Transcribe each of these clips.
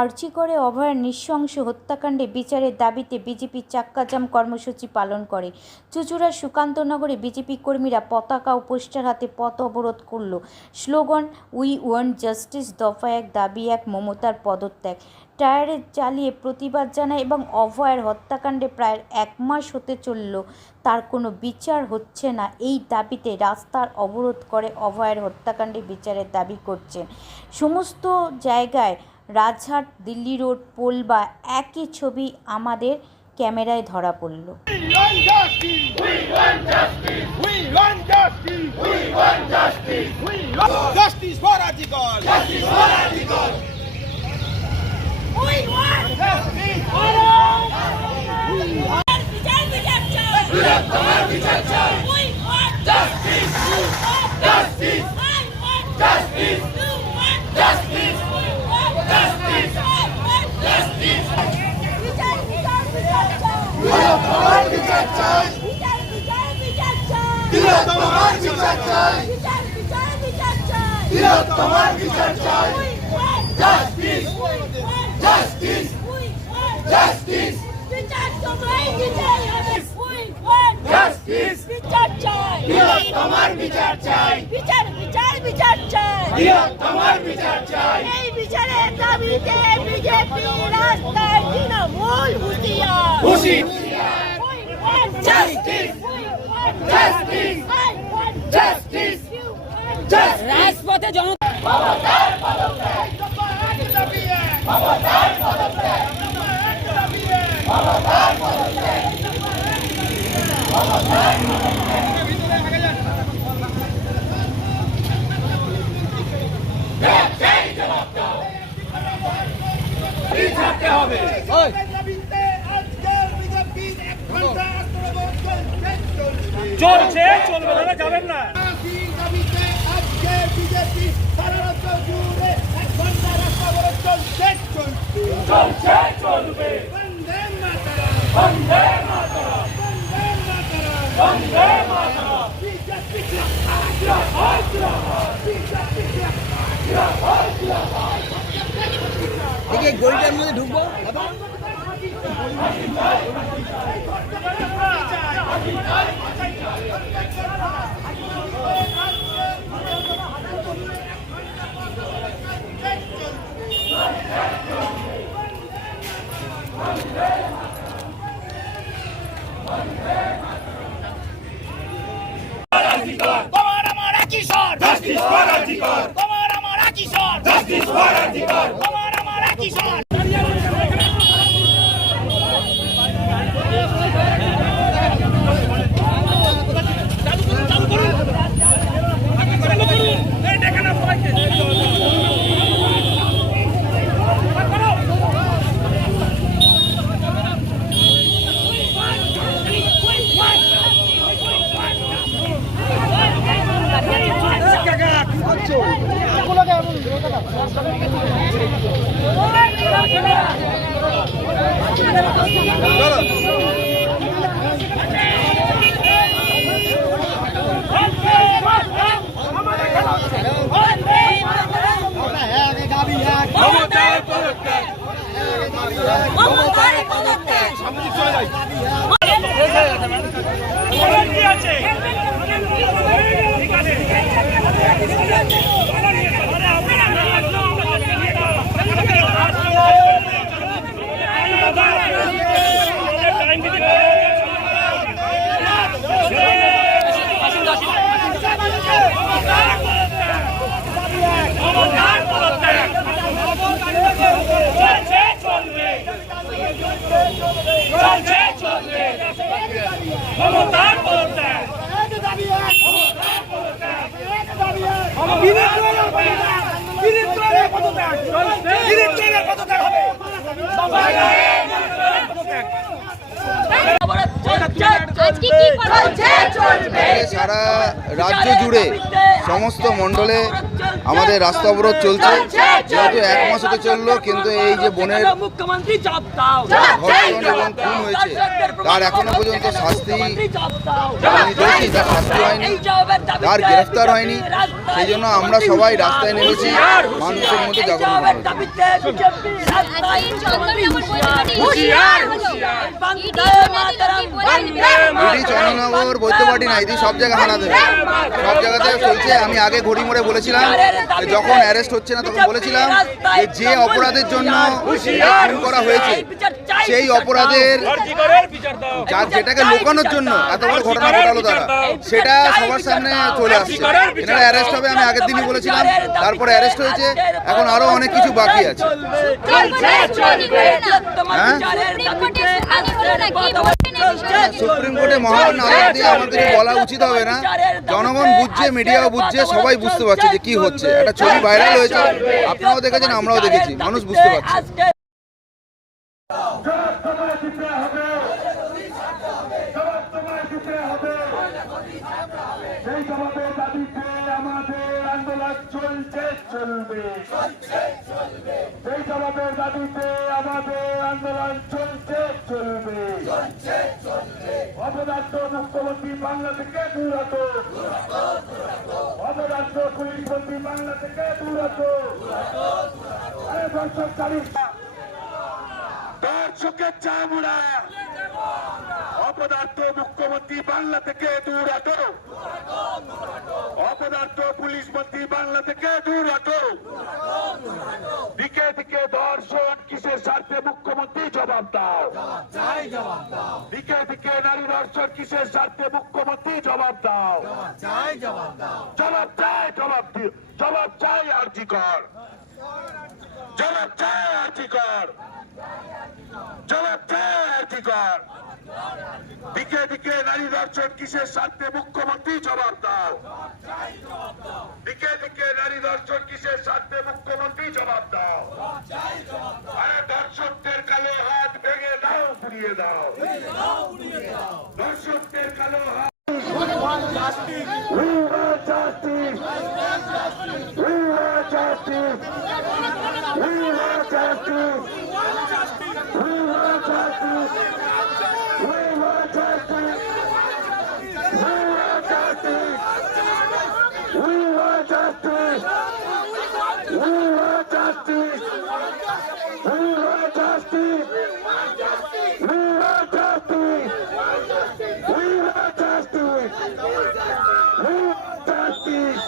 আরজিকরে অভয়ার নৃশংস হত্যাকাণ্ডে বিচারের দাবিতে বিজেপির চাক্কাজাম কর্মসূচি পালন করে। চুঁচুড়ার সুকান্তনগরে বিজেপি কর্মীরা পতাকা ও পোস্টার হাতে পথ অবরোধ করল। স্লোগান উই ওয়ান্ট জাস্টিস, দফা এক, দাবি এক, মমতার পদত্যাগ। টায়ারে চালিয়ে প্রতিবাদ জানায় এবং অভয়ার হত্যাকাণ্ডে প্রায় 1 মাস হতে চলল, তার কোনো বিচার হচ্ছে না, এই দাবিতে রাস্তার অবরোধ করে অভয়ার হত্যাকাণ্ডে বিচারের দাবি করছেন। সমস্ত জায়গায় রাজহাট, দিল্লি রোড, পোলবা একই ছবি আমাদের ক্যামেরায় ধরা পড়ল। রাজপথে চলছে, চলবে না, যাবেন না। চলছে, চলবে। বন্দে মাতরম, বন্দে মাতরম, বন্দে মাতরম। দেখে গলিটার মধ্যে ঢুকবো। সারা রাজ্য জুড়ে সমস্ত মণ্ডলে আমাদের রাস্তা অবরোধ চলছে, যেহেতু 1 মাস হতে চললো, কিন্তু এই যে বোনের মুখ্যমন্ত্রী জব দাও, ধর্ষণ এবং খুন হয়েছে তার এখনো পর্যন্ত শাস্তি দোষী, তার শাস্তি হয়নি, তার গ্রেফতার হয়নি। সেই জন্য আমরা সবাই রাস্তায় নেমেছি মানুষের মধ্যে জাগরণ করার জন্য। এটি চন্দ্রনগর বৈদ্যবাটি না, এটি সব জায়গায় হানা দেবে, সব জায়গাতে চলছে। আমি আগে ঘড়ি মোড়ে বলেছিলাম, যখন অ্যারেস্ট হচ্ছে না তখন বলেছিলাম যে অপরাধের জন্য খুন করা হয়েছে সেই অপরাধের যেটাকে লুকানোর জন্য এত বড় ঘটনা ঘটালো তারা, সেটা সবার সামনে চলে আসছে। এনারা অ্যারেস্ট হবে আমি আগের দিনই বলেছিলাম, তারপরে অ্যারেস্ট হয়েছে, এখন আরো অনেক কিছু বাকি আছে। সুপ্রিম কোর্টে মহামান্য আদালত দিয়ে আমার কিছু বলা উচিত হবে না, জনগণ বুঝছে, মিডিয়াও বুঝছে, সবাই বুঝতে পারছে যে কি হচ্ছে। একটা ছবি ভাইরাল হয়েছে, আপনারাও দেখেছেন, আমরাও দেখেছি, মানুষ বুঝতে পারছে। সেই জবাবের দাবিতে আমাদের আন্দোলন চলছে চলবে, সেই জবাবের দাবিতে আমাদের আন্দোলন চলছে চলবে। অপদার্থ মুখ্যমন্ত্রী বাংলা থেকে দূর হতো, অপদার্থ পুলিশ মন্ত্রী বাংলা থেকে দূর হতো। দর্শকের চামড়া, অপদার্থ মুখ্যমন্ত্রী বাংলা থেকে দূর হতো, অপদার্থ পুলিশ মন্ত্রী বাংলা থেকে দূর হতো। দিকে দিকে ধর্ষণ কিসের স্বার্থে মুখ্যমন্ত্রী জবাব দাও, দিকে দিকে নারী ধর্ষণ কিসের স্বার্থে মুখ্যমন্ত্রী জবাব দাও, জবাব চাই, জবাব চাই আরজি কর, জবাব চাই আরজি কর, জবাব চাই আরজি কর। দিকে দিকে নারী ধর্ষণ কিসের স্বার্থে মুখ্যমন্ত্রী জবাব দাও, দিকে দিকে নারী ধর্ষণ কিসের স্বার্থে মুখ্যমন্ত্রী জবাব দাও। আরে দর্শকদের কালো হাত ভেঙে দাও, পুড়িয়ে দাও, দর্শকদের কালো হাত। We want justice. We want justice. We want justice. We want justice. We want justice. We want justice. We want justice. We want justice. We want justice. We want justice. We want justice. We want justice.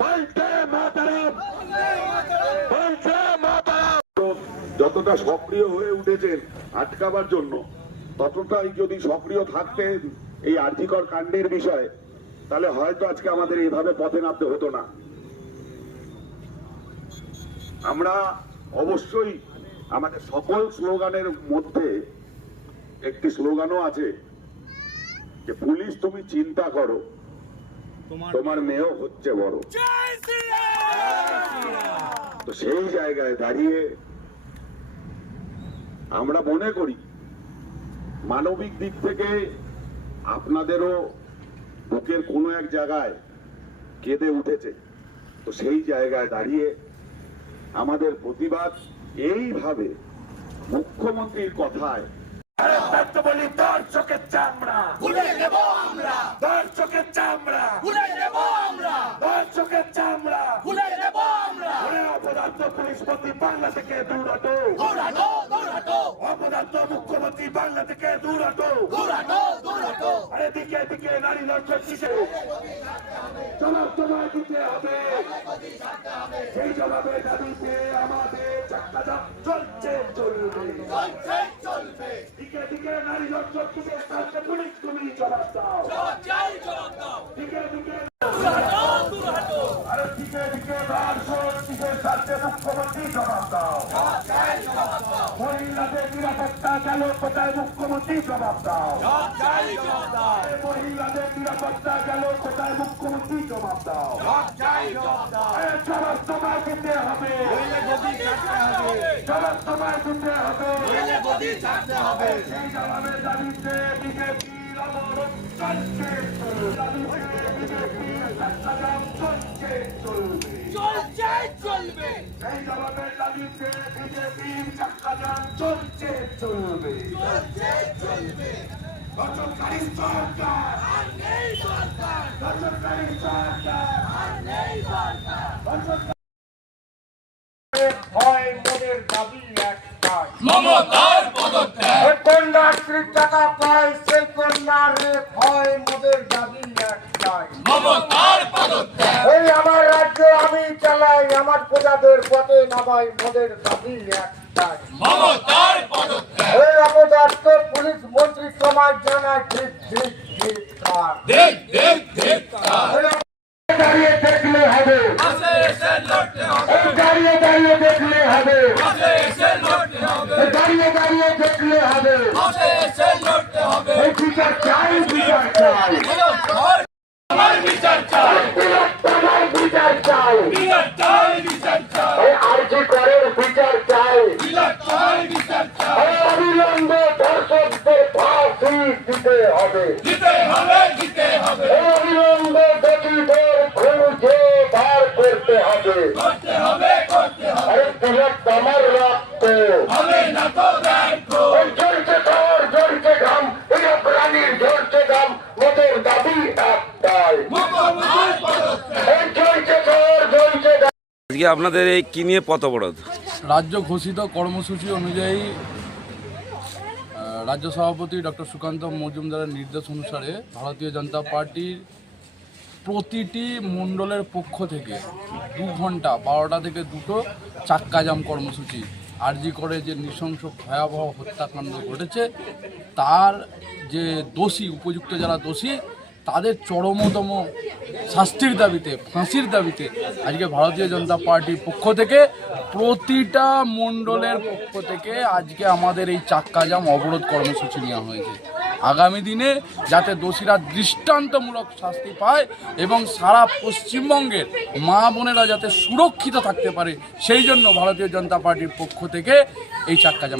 বলতে মাতারাম, বলতে মাতারাম। যতটা সক্রিয় হয়ে উঠেছেন আটকাবার জন্য, ততটাই যদি সক্রিয় থাকতেন এই আর্থিকর কাণ্ডের বিষয়ে, তাহলে হয়তো আজকে আমাদের এইভাবে পথে নামতে হতো না। আমরা অবশ্যই আমাদের সকল স্লোগানের মধ্যে একটি স্লোগানও আছে যে পুলিশ তুমি চিন্তা করো, তোমার মেয়েও হচ্ছে বড়। তো সেই জায়গায় দাঁড়িয়ে আমরা মনে করি মানবিক দিক থেকে আপনাদেরও বুকের কোনো এক জায়গায় কেঁদে উঠেছে। তো সেই জায়গায় দাঁড়িয়ে আমাদের প্রতিবাদ এইভাবে মুখ্যমন্ত্রীর কথায় বলি, দর্শকের চামড়া খুলে দেব আমরা, দর্শকের চামড়া খুলে দেব আমরা, দর্শকের চামড়া খুলে দেব আমরা। অপদার্থ পুলিশ মন্ত্রী বাংলা থেকে দূর হটো, দৌড়াটো দৌড়াটো, অপদার্থ মুখ্যমন্ত্রী বাংলা থেকে দূর হটো, দৌড়াটো দৌড়াটো। আরে দিকে দিকে নারী ধর্ষণ কিসে, জবাব তোমায় দিতে হবে, সেই জবাবের দাবিতে আমাদের চাক্কাজাম চলছে চলবে, চলছে চলবে। দিকে দিকে নারী ধর্ষণ কিসের স্বার্থে পুলিশ তুমি জবাব দাও, দিকে দিকে আরে দিকে দিকে ধর্ষণ কিসের স্বার্থে মুখ্যমন্ত্রী জবাব দাও, মহিলাদের নিরাপত্তা গেল কোথায় মুখ্যমন্ত্রী জবাব দাও, মহিলাদের নিরাপত্তা গেল কোথায় মুখ্যমন্ত্রী জবাব দাও, জবাব তোমায় দিতে হবে, জবাব তোমায় দিতে হবে, সেই জবাবের দাবিতে বিজেপি হয় মোদের দাবি একটাই, মমতার পদত্যাগ। কন্যাশ্রীর টাকা পায় সেই কন্যারে ভয় মোদের দাবি একটাই, মমতার পদত্যাগ। এই আমার রাজ্য আমি চালাই, আমার প্রজাদের পথে নামাই মোদের দাবি একটাই, মমতার পদত্যাগ। এই অপদার্থ পুলিশ মন্ত্রী সমাজ জানায় ঠিক ঠিক ঠিক কার, ঠিক ঠিক ঠিক কার। দাঁড়িয়ে দেখলে হবে, দাঁড়িয়ে দাঁড়িয়ে দেখলে হবে, দাঁড়িয়ে দাঁড়িয়ে দেখলে হবে। এই বিচার চাই, বিচার চাই, আমার বিচার চাই, আমার বিচার চাই, এই আরজি করের বিচার চাই, অবিলম্বে ধর্ষকদের ফাঁসি দিতে হবে, অবিলম্বে দোষীদের খুঁজে বার করতে হবে। আরে তিলক আমার রক্ত জ্বলছে তোর, জ্বলছে ঘাম, এই প্রাণীর জ্বলছে ঘাম, মোদের দাবি একটাই, এই জ্বলছে তোর, জ্বলছে ঘাম। আজকে আপনাদের এই কি নিয়ে পথ অবরোধ? রাজ্য ঘোষিত কর্মসূচি অনুযায়ী রাজ্য সভাপতি ডক্টর সুকান্ত মজুমদারের নির্দেশ অনুসারে ভারতীয় জনতা পার্টির প্রতিটি মণ্ডলের পক্ষ থেকে 2 ঘন্টা 12টা থেকে 2টো চাক্কা জাম কর্মসূচি আরজি করে যে নৃশংস ভয়াবহ হত্যাকাণ্ড ঘটেছে তার যে দোষী, উপযুক্ত যারা দোষী তাদের চরমতম শাস্তির দাবিতে, ফাঁসির দাবিতে আজকে ভারতীয় জনতা পার্টির পক্ষ থেকে প্রতিটা মণ্ডলের পক্ষ থেকে আজকে আমাদের এই চাক্কা জাম অবরোধ কর্মসূচি নেওয়া হয়েছে। আগামী দিনে যাতে দোষীরা দৃষ্টান্তমূলক শাস্তি পায় এবং সারা পশ্চিমবঙ্গের মা বোনেরা যাতে সুরক্ষিত থাকতে পারে সেই জন্য ভারতীয় জনতা পার্টির পক্ষ থেকে এই চাক্কা জাম।